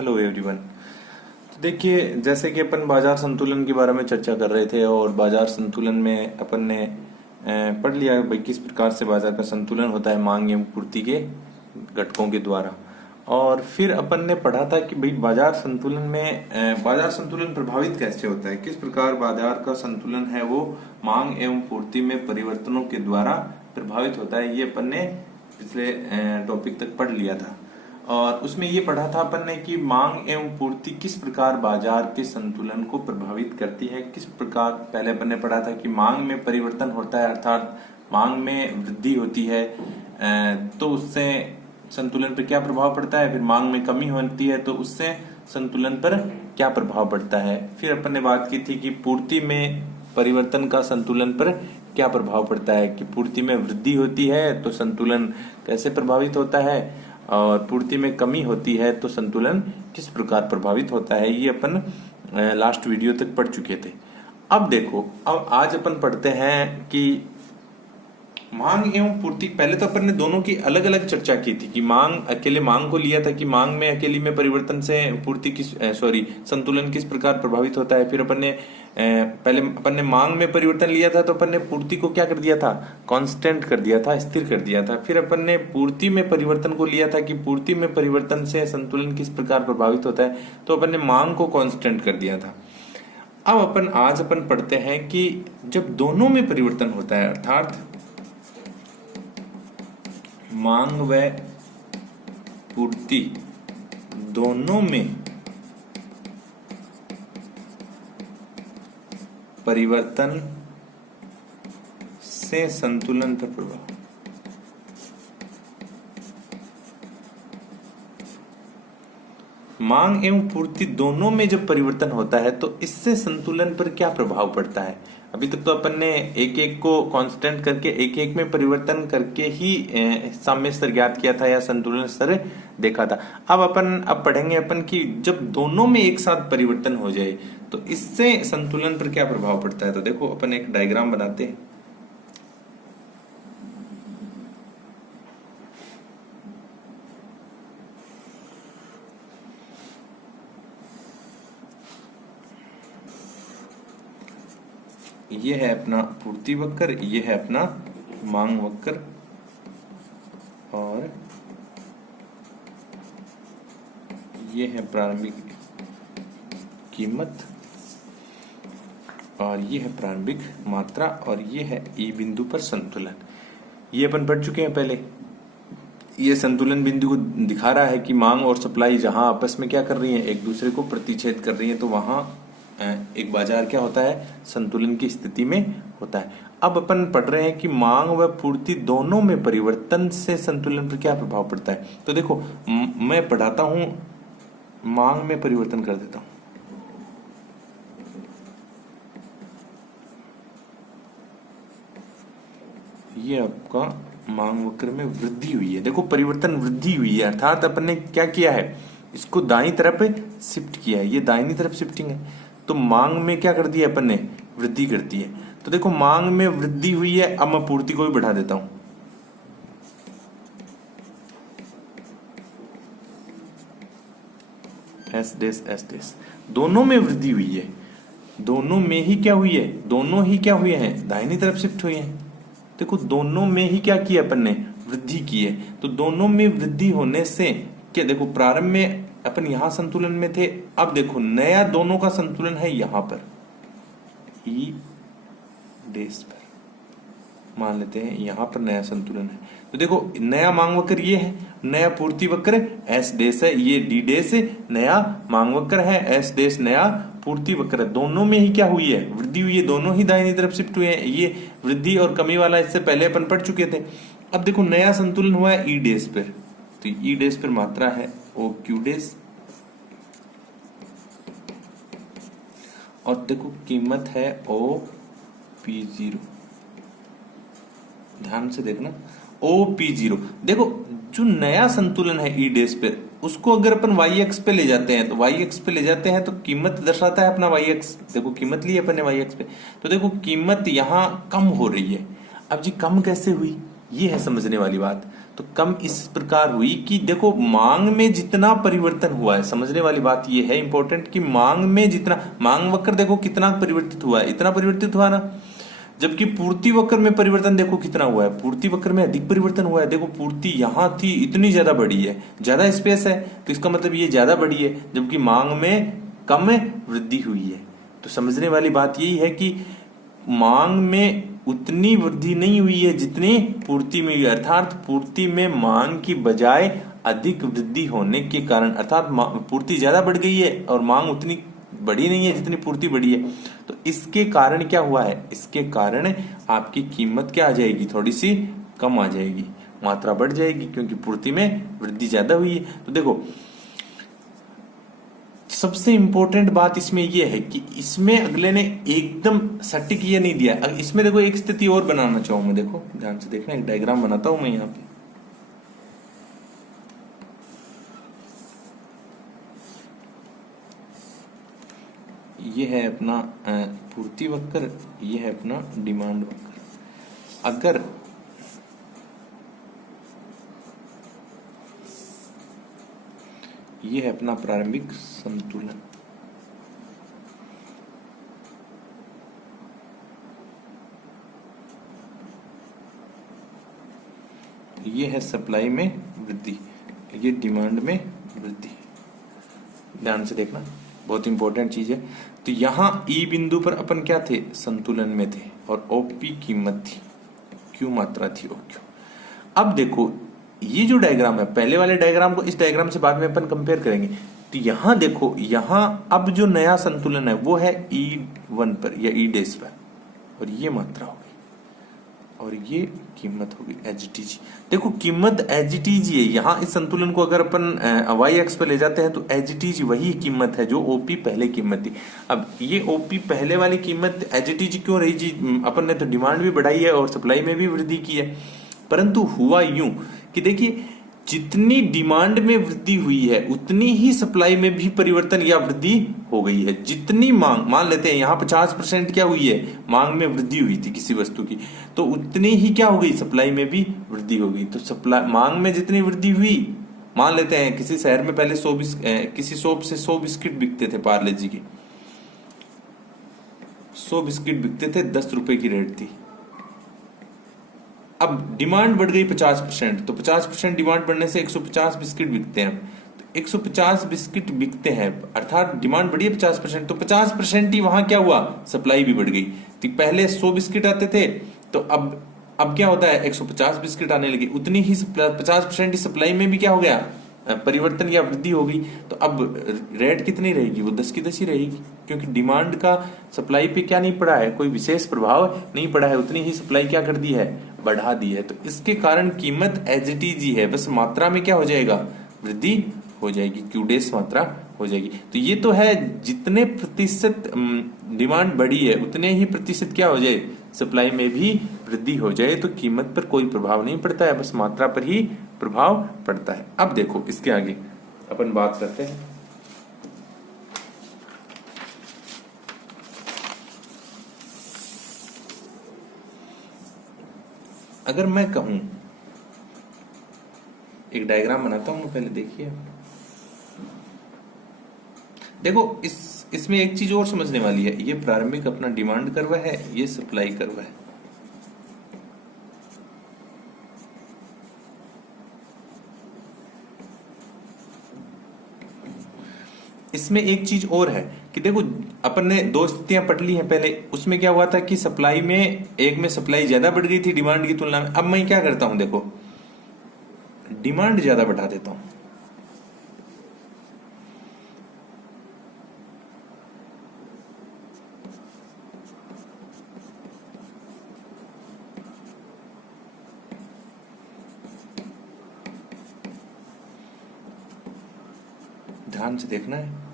Hello everyone. तो देखिए, जैसे कि अपन बाजार संतुलन के बारे में चर्चा कर रहे थे और बाजार संतुलन में अपन ने पढ़ लिया भाई किस प्रकार से बाजार का संतुलन होता है मांग एवं पूर्ति के घटकों के द्वारा। और फिर अपन ने पढ़ा था कि भाई बाजार संतुलन में बाजार संतुलन प्रभावित कैसे होता है, किस प्रकार बाजार का संतुलन है वो मांग एवं पूर्ति में परिवर्तनों के द्वारा प्रभावित होता है। ये अपन ने पिछले टॉपिक तक पढ़ लिया था और उसमें ये पढ़ा था अपन ने कि मांग एवं पूर्ति किस प्रकार बाजार के संतुलन को प्रभावित करती है। किस प्रकार पहले अपन ने पढ़ा था कि मांग में परिवर्तन होता है, अर्थात मांग में वृद्धि होती है तो उससे संतुलन पर क्या प्रभाव पड़ता है। फिर मांग में कमी होती है तो उससे संतुलन पर क्या प्रभाव पड़ता है। फिर अपन ने बात की थी कि पूर्ति में परिवर्तन का संतुलन पर क्या प्रभाव पड़ता है, कि पूर्ति में वृद्धि होती है तो संतुलन कैसे प्रभावित होता है और पूर्ति में कमी होती है तो संतुलन किस प्रकार प्रभावित होता है। ये अपन लास्ट वीडियो तक पढ़ चुके थे। अब देखो, अब आज अपन पढ़ते हैं कि मांग एवं पूर्ति। पहले तो अपन ने दोनों की अलग अलग चर्चा की थी कि मांग अकेले मांग को लिया था कि मांग में अकेली में परिवर्तन से पूर्ति संतुलन किस प्रकार प्रभावित होता है। फिर अपन ने पहले अपन ने मांग में परिवर्तन लिया था तो अपन ने पूर्ति को क्या कर दिया था, कांस्टेंट कर दिया था, स्थिर कर दिया था। फिर अपन ने पूर्ति में परिवर्तन को लिया था कि पूर्ति में परिवर्तन से संतुलन किस प्रकार प्रभावित होता है, तो अपन ने मांग को कांस्टेंट कर दिया था। अब आज अपन पढ़ते हैं कि जब दोनों में परिवर्तन होता है, अर्थात मांग व पूर्ति दोनों में परिवर्तन से संतुलन पर प्रभाव। मांग एवं पूर्ति दोनों में जब परिवर्तन होता है तो इससे संतुलन पर क्या प्रभाव पड़ता है। अभी तक तो अपन ने एक एक को कांस्टेंट करके एक एक में परिवर्तन करके ही साम्य स्तर ज्ञात किया था या संतुलन स्तर देखा था। अब पढ़ेंगे अपन कि जब दोनों में एक साथ परिवर्तन हो जाए तो इससे संतुलन पर क्या प्रभाव पड़ता है। तो देखो, अपन एक डायग्राम बनाते हैं। ये है अपना पूर्ति वक्र, ये है अपना मांग वक्र और ये है प्रारंभिक कीमत और ये है प्रारंभिक मात्रा और ये है ई बिंदु पर संतुलन। ये अपन पढ़ चुके हैं पहले। ये संतुलन बिंदु को दिखा रहा है कि मांग और सप्लाई जहां आपस में क्या कर रही है, एक दूसरे को प्रतिच्छेद कर रही है, तो वहां एक बाजार क्या होता है, संतुलन की स्थिति में होता है। अब अपन पढ़ रहे हैं कि मांग व पूर्ति दोनों में परिवर्तन से संतुलन पर क्या प्रभाव पड़ता है। तो देखो, मैं पढ़ाता हूं, मांग में परिवर्तन कर देता हूं। ये आपका मांग वक्र में वृद्धि हुई है। देखो, परिवर्तन वृद्धि हुई है, अर्थात अपन ने क्या किया है, इसको दाईं तरफ शिफ्ट किया है। ये दाहिनी तरफ शिफ्टिंग है तो मांग में क्या कर दिया अपन ने, वृद्धि कर दी है। तो देखो, मांग में वृद्धि हुई है। अब मैं पूर्ति को भी बढ़ा देता हूं। एस डेस दोनों में वृद्धि हुई है। दोनों में ही क्या हुई है, दोनों ही क्या हुए हैं, दाहिनी तरफ शिफ्ट हुए हैं। देखो, दोनों में ही क्या किया अपन ने, वृद्धि की है। तो दोनों में वृद्धि होने से क्या, देखो प्रारंभ में अपन यहां संतुलन में थे, अब देखो नया दोनों का संतुलन है यहां पर ई डेस पर, मान लेते हैं यहां पर नया संतुलन है। तो देखो, नया मांग वक्र ये है, नया पूर्ति वक्र एस डेस है, ये डी डेस नया मांग वक्र है, एस डेस नया पूर्ति वक्र है। दोनों में ही क्या हुई है, वृद्धि हुई है, दोनों ही दाहिनी तरफ शिफ्ट हुए हैं। ये वृद्धि और कमी वाला इससे पहले अपन पढ़ चुके थे। अब देखो, नया संतुलन हुआ है ई डेस पर, तो ई डेस पर मात्रा है ओ क्यू डेस और देखो कीमत है ओ पी जीरो। ध्यान से देखना, ओ पी जीरो। देखो, जो नया संतुलन है ई डेस पे, उसको अगर अपन वाई एक्स पे ले जाते हैं तो वाई एक्स पे ले जाते हैं तो कीमत दर्शाता है अपना वाई एक्स। देखो, कीमत ली अपन ने वाई एक्स पे, तो देखो कीमत यहां कम हो रही है। अब जी कम कैसे हुई, ये है समझने वाली बात। तो कम इस प्रकार हुई कि देखो मांग में जितना परिवर्तन हुआ है, समझने वाली बात ये है इंपॉर्टेंट कि मांग में जितना, मांग वक्र देखो कितना परिवर्तित हुआ है, इतना परिवर्तित हुआ ना, जबकि पूर्ति वक्र में परिवर्तन देखो कितना हुआ है, पूर्ति वक्र में अधिक परिवर्तन हुआ है। देखो पूर्ति यहां थी इतनी ज्यादा बढ़ी है, ज्यादा स्पेस है, तो इसका मतलब ये ज्यादा बढ़ी है, जबकि मांग में कम वृद्धि हुई है। तो समझने वाली बात यही है कि मांग में उतनी वृद्धि नहीं हुई है जितनी पूर्ति में हुई, अर्थात पूर्ति में मांग की बजाय अधिक वृद्धि होने के कारण, अर्थात पूर्ति ज्यादा बढ़ गई है और मांग उतनी बढ़ी नहीं है जितनी पूर्ति बढ़ी है। तो इसके कारण क्या हुआ है, इसके कारण आपकी कीमत क्या आ जाएगी, थोड़ी सी कम आ जाएगी, मात्रा बढ़ जाएगी, क्योंकि पूर्ति में वृद्धि ज्यादा हुई है। तो देखो सबसे इंपॉर्टेंट बात इसमें यह है कि इसमें अगले ने एकदम सटीक ये नहीं दिया। इसमें देखो एक स्थिति और बनाना चाहूं मैं, देखो ध्यान से देखना, एक डायग्राम बनाता हूं मैं यहाँ पे। ये है अपना पूर्ति वक्र, ये है अपना डिमांड वक्र। अगर ये है अपना प्रारंभिक संतुलन, ये है सप्लाई में वृद्धि, ये डिमांड में वृद्धि। ध्यान से देखना, बहुत इंपॉर्टेंट चीज है। तो यहां ई बिंदु पर अपन क्या थे, संतुलन में थे, और ओपी कीमत थी, क्यू मात्रा थी, ओ क्यू। अब देखो ये जो डायग्राम है, पहले वाले डायग्राम को इस डायग्राम से बाद में अपन कंपेयर करेंगे। तो यहां देखो, यहां अब जो नया संतुलन है वो है E1 पर या ई डेस पर, और ये मात्रा हो गई और ये कीमत होगी एचटीजी। देखो कीमत एचटीजी है, यहां इस संतुलन को अगर अपन वाई एक्स पर ले जाते हैं तो एचटीजी वही कीमत है जो ओपी पहले कीमत थी। अब ये ओपी पहले वाली कीमत एचटीजी क्यों रही जी, अपन ने तो डिमांड भी बढ़ाई है और सप्लाई में भी वृद्धि की है, परंतु हुआ यूं कि देखिए जितनी डिमांड में वृद्धि हुई है उतनी ही सप्लाई में भी परिवर्तन या वृद्धि हो गई है। जितनी मांग, मान लेते हैं यहाँ 50% क्या हुई है, मांग में वृद्धि हुई थी किसी वस्तु की, तो उतनी ही क्या हो गई, सप्लाई में भी वृद्धि हो गई। तो सप्लाई, मांग में जितनी वृद्धि हुई, मान लेते हैं किसी शहर में पहले किसी शॉप से 100 बिस्किट बिकते थे, पार्ले जी के 100 बिस्किट बिकते थे, 10 रुपए की रेट थी। अब डिमांड बढ़ गई 50%, तो 50% डिमांड बढ़ने से 150 बिस्किट बिकते हैं। तो 150 बिस्किट बिकते हैं, अर्थात डिमांड बढ़ी है 50%, तो 50% ही वहां क्या हुआ, सप्लाई भी बढ़ गई। तो पहले 100 बिस्किट आते थे, तो अब क्या होता है, 150 बिस्किट आने लगे, उतनी ही 50% ही सप्लाई में भी क्या हो गया, परिवर्तन या वृद्धि हो गई। तो अब रेट कितनी रहेगी, वो 10 की 10 ही रहेगी, क्योंकि डिमांड का सप्लाई पे क्या नहीं पड़ा है, कोई विशेष प्रभाव नहीं पड़ा है, उतनी ही सप्लाई क्या कर दी है, बढ़ा दी है। तो इसके कारण कीमत एचटीजी है, बस मात्रा में क्या हो जाएगा, वृद्धि हो जाएगी, क्यू डेस मात्रा हो जाएगी। तो ये तो है जितने प्रतिशत डिमांड बढ़ी है उतने ही प्रतिशत क्या हो जाए, सप्लाई में भी वृद्धि हो जाए, तो कीमत पर कोई प्रभाव नहीं पड़ता है, बस मात्रा पर ही प्रभाव पड़ता है। अब देखो इसके आगे अपन बात करते हैं। अगर मैं कहूं, एक डायग्राम बनाता हूं मैं, पहले देखिए। देखो इसमें एक चीज और समझने वाली है, ये प्रारंभिक अपना डिमांड कर्व है, ये सप्लाई कर्व है। इसमें एक चीज और है कि देखो अपन ने दो स्थितियां पढ़ ली हैं पहले, उसमें क्या हुआ था कि सप्लाई में, एक में सप्लाई ज्यादा बढ़ गई थी डिमांड की तुलना में। अब मैं क्या करता हूं, देखो डिमांड ज्यादा बढ़ा देता हूं, ध्यान से देखना है।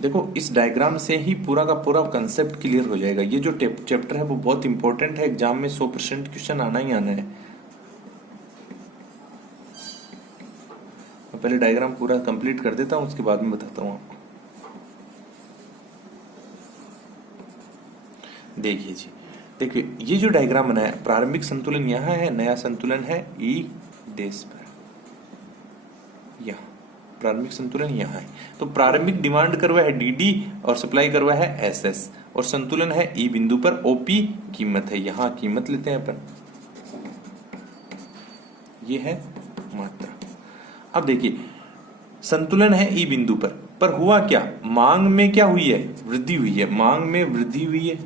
देखो इस डायग्राम से ही पूरा का पूरा कंसेप्ट क्लियर हो जाएगा। ये जो चैप्टर है वो बहुत इंपॉर्टेंट है, एग्जाम में 100% क्वेश्चन आना ही आना है। मैं पहले डायग्राम पूरा कंप्लीट कर देता हूं, उसके बाद में बताता हूं आपको। देखिए जी, देखिए ये जो डायग्राम बनाया, प्रारंभिक संतुलन यहाँ है, नया संतुलन है ई डैश पर, यहाँ प्रारंभिक संतुलन यहाँ है। तो प्रारंभिक डिमांड कर्व है डीडी और सप्लाई कर्व है एसएस, और संतुलन है ई बिंदु पर, ओपी कीमत है, यहाँ कीमत लेते हैं अपन, ये है मात्रा। अब देखिए संतुलन है ई बिंदु पर हुआ क्या, मांग में क्या हुई है, वृद्धि हुई है, मांग में वृद्धि हुई है,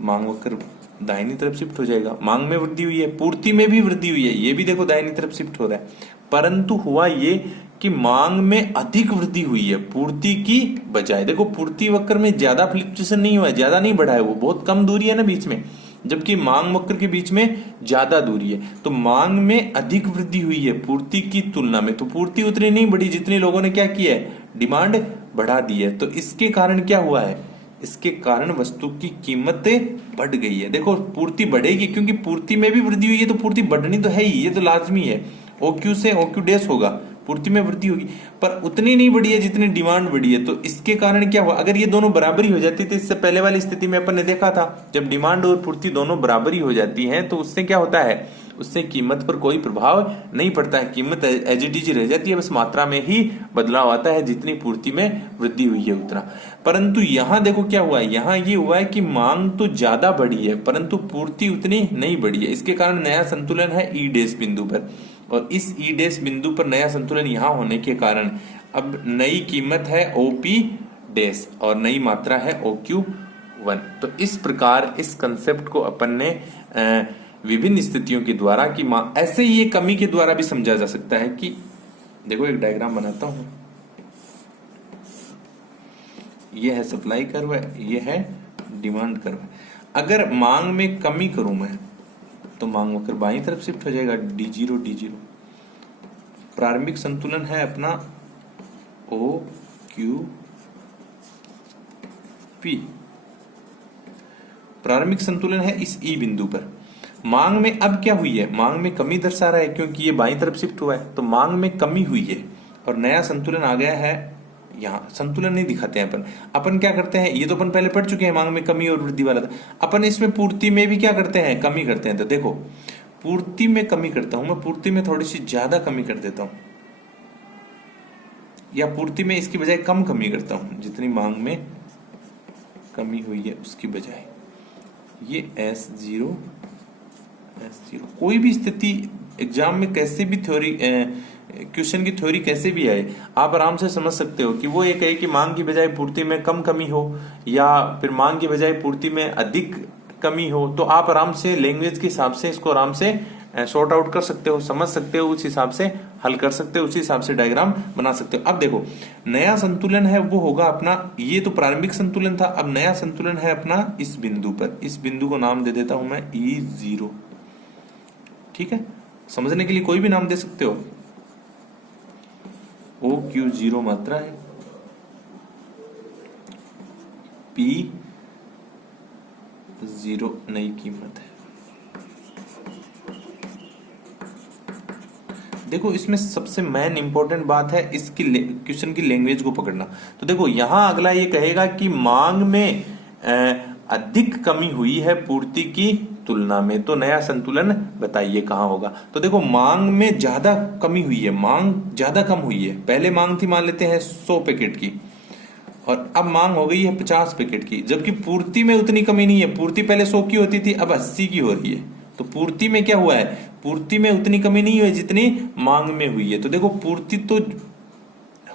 मांग वक्र दाहिनी तरफ शिफ्ट हो जाएगा, मांग में वृद्धि हुई है, पूर्ति में भी वृद्धि हुई है, ये भी देखो दाहिनी तरफ शिफ्ट हो रहा है। परंतु हुआ ये कि मांग में अधिक वृद्धि हुई है पूर्ति की बजाय। देखो पूर्ति वक्र में ज्यादा फ्लक्चुएशन नहीं हुआ है, ज्यादा नहीं बढ़ा है, वो बहुत कम दूरी है ना बीच में, जबकि मांग वक्र के बीच में ज्यादा दूरी है। तो मांग में अधिक वृद्धि हुई है पूर्ति की तुलना में, तो पूर्ति उतनी नहीं बढ़ी जितनी लोगों ने क्या किया है, डिमांड बढ़ा दी है। तो इसके कारण क्या हुआ है, इसके कारण वस्तु की कीमतें बढ़ गई है। देखो पूर्ति बढ़ेगी क्योंकि पूर्ति में भी वृद्धि हुई है, तो पूर्ति बढ़नी तो है ही, ये तो लाजमी है, OQ से OQ डैश होगा, पूर्ति में वृद्धि होगी, पर उतनी नहीं बढ़ी है जितनी डिमांड बढ़ी है। तो इसके कारण क्या हुआ, अगर ये दोनों बराबरी हो जाती थी, इससे पहले वाली स्थिति में अपन ने देखा था जब डिमांड और पूर्ति दोनों बराबरी हो जाती हैं तो उससे क्या होता है, उससे कीमत पर कोई प्रभाव नहीं पड़ता है, कीमत एज इट इज रह जाती है, बस मात्रा में ही बदलाव आता है, जितनी पूर्ति में वृद्धि हुई है उतना। परंतु यहाँ देखो क्या हुआ है, यहाँ ये हुआ है कि मांग तो ज्यादा बढ़ी है परंतु पूर्ति उतनी नहीं बढ़ी है। इसके कारण नया संतुलन है ई डैश बिंदु पर, और इस ई डैश बिंदु पर नया संतुलन यहाँ होने के कारण अब नई कीमत है ओपी डैश और नई मात्रा है OQ1। तो इस प्रकार इस कंसेप्ट को अपन ने विभिन्न स्थितियों के द्वारा कि ऐसे ही ये कमी के द्वारा भी समझा जा सकता है कि देखो एक डायग्राम बनाता हूं, ये है सप्लाई कर्व, ये है डिमांड कर्व। अगर मांग में कमी करूं मैं तो मांग वक्र बाईं तरफ शिफ्ट हो जाएगा, D0 D0। प्रारंभिक संतुलन है अपना OQP, प्रारंभिक संतुलन है इस ई बिंदु पर। मांग में अब क्या हुई है, मांग में कमी दर्शा रहा है क्योंकि ये बाईं तरफ शिफ्ट हुआ है, तो मांग में कमी हुई है और नया संतुलन आ गया है। यहाँ संतुलन नहीं दिखाते हैं अपन क्या करते हैं, ये तो अपन पहले पढ़ चुके हैं, मांग में कमी और वृद्धि वाला था। अपन इसमें पूर्ति में भी क्या करते हैं, कमी करते हैं। तो देखो पूर्ति में कमी करता हूं मैं, पूर्ति में थोड़ी सी ज्यादा कमी कर देता हूं, या पूर्ति में इसकी बजाय कम कमी करता हूं जितनी मांग में कमी हुई है उसकी बजाय। ये S0 कोई भी स्थिति एग्जाम में कैसे भी थ्योरी क्वेश्चन की थ्योरी कैसे भी आए, आप आराम से समझ सकते हो कि वो ये कहे कि मांग की बजाय पूर्ति में कम कमी हो या फिर मांग की बजाय पूर्ति में अधिक कमी हो, तो आप आराम से लैंग्वेज के हिसाब से इसको आराम से सॉर्ट आउट कर सकते हो, समझ सकते हो, उस हिसाब से हल कर सकते हो, उसी हिसाब से डायग्राम बना सकते हो। अब देखो नया संतुलन है वो होगा अपना, ये तो प्रारंभिक संतुलन था, अब नया संतुलन है अपना इस बिंदु पर। इस बिंदु को नाम दे देता हूं मैं E0, ठीक है, समझने के लिए कोई भी नाम दे सकते हो। OQ0 मात्रा है, P0 नई कीमत है। देखो इसमें सबसे मेन इंपॉर्टेंट बात है इसकी क्वेश्चन की लैंग्वेज को पकड़ना। तो देखो यहां अगला ये कहेगा कि मांग में अधिक कमी हुई है पूर्ति की तुलना में, तो नया संतुलन बताइए कहां होगा। तो देखो मांग में ज्यादा कमी हुई है, मांग ज्यादा कम हुई है। पहले मांग थी मान लेते हैं 100 पैकेट की और अब मांग हो गई है 50 पैकेट की, जबकि पूर्ति में उतनी कमी नहीं है। पूर्ति पहले 100 की होती थी, अब 80 की हो रही है। तो पूर्ति में क्या हुआ है, पूर्ति में उतनी कमी नहीं हुई जितनी मांग में हुई है। तो देखो पूर्ति तो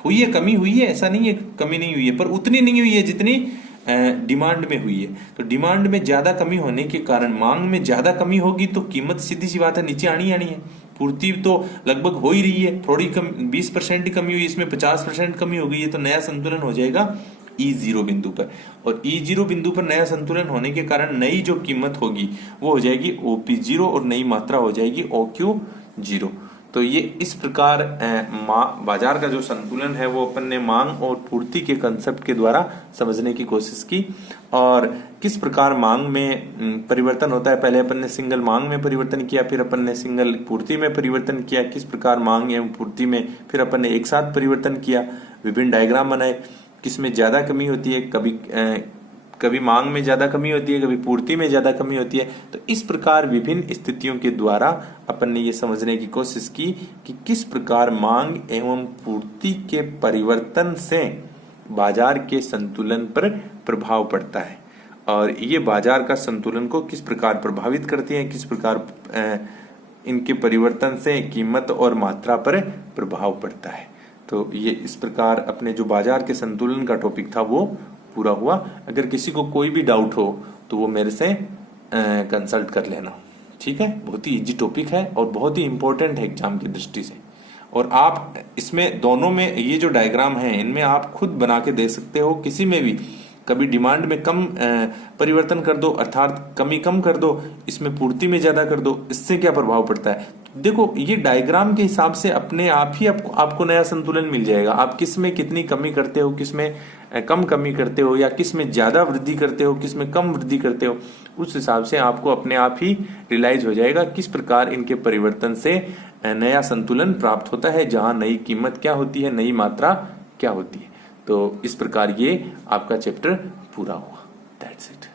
हुई है, कमी हुई है, ऐसा नहीं है कमी नहीं हुई है, पर उतनी नहीं हुई है जितनी डिमांड में हुई है। तो डिमांड में ज्यादा कमी होने के कारण मांग में ज्यादा कमी होगी तो कीमत सीधी सी बात है नीचे आनी है। पूर्ति तो लगभग हो ही रही है, थोड़ी कम 20% कमी हुई, इसमें 50% कमी हो गई है, तो नया संतुलन हो जाएगा E0 बिंदु पर। और E0 बिंदु पर नया संतुलन होने के कारण नई जो कीमत होगी वो हो जाएगी OP0 और नई मात्रा हो जाएगी OQ0। तो ये इस प्रकार बाजार का जो संतुलन है वो अपन ने मांग और पूर्ति के कंसेप्ट के द्वारा समझने की कोशिश की, और किस प्रकार मांग में परिवर्तन होता है। पहले अपन ने सिंगल मांग में परिवर्तन किया, फिर अपन ने सिंगल पूर्ति में परिवर्तन किया, किस प्रकार मांग एवं पूर्ति में फिर अपन ने एक साथ परिवर्तन किया, विभिन्न डायग्राम बनाए, किसमें ज्यादा कमी होती है, कभी कभी मांग में ज्यादा कमी होती है, कभी पूर्ति में ज्यादा कमी होती है। तो इस प्रकार विभिन्न स्थितियों के द्वारा अपन ने ये समझने की कोशिश की कि किस प्रकार मांग एवं पूर्ति के परिवर्तन से बाजार के संतुलन पर प्रभाव पड़ता है, और ये बाजार का संतुलन को किस प्रकार प्रभावित करती है, किस प्रकार इनके परिवर्तन से कीमत और मात्रा पर प्रभाव पड़ता है। तो ये इस प्रकार अपने जो बाजार के संतुलन का टॉपिक था वो पूरा हुआ। अगर किसी को कोई भी डाउट हो तो वो मेरे से कंसल्ट कर लेना, ठीक है। बहुत ही इजी टॉपिक है और बहुत ही इंपॉर्टेंट है एग्जाम की दृष्टि से। और आप इसमें दोनों में ये जो डायग्राम है इनमें आप खुद बना के दे सकते हो, किसी में भी कभी डिमांड में कम परिवर्तन कर दो, अर्थात कमी कम कर दो, इसमें पूर्ति में ज्यादा कर दो, इससे क्या प्रभाव पड़ता है। देखो ये डायग्राम के हिसाब से अपने आप ही आपको नया संतुलन मिल जाएगा। आप किस में कितनी कमी करते हो, किस में कम कमी करते हो, या किस में ज्यादा वृद्धि करते हो, किस में कम वृद्धि करते हो, उस हिसाब से आपको अपने आप ही रियलाइज हो जाएगा किस प्रकार इनके परिवर्तन से नया संतुलन प्राप्त होता है, जहां नई कीमत क्या होती है, नई मात्रा क्या होती है। तो इस प्रकार ये आपका चैप्टर पूरा हुआ। That's it.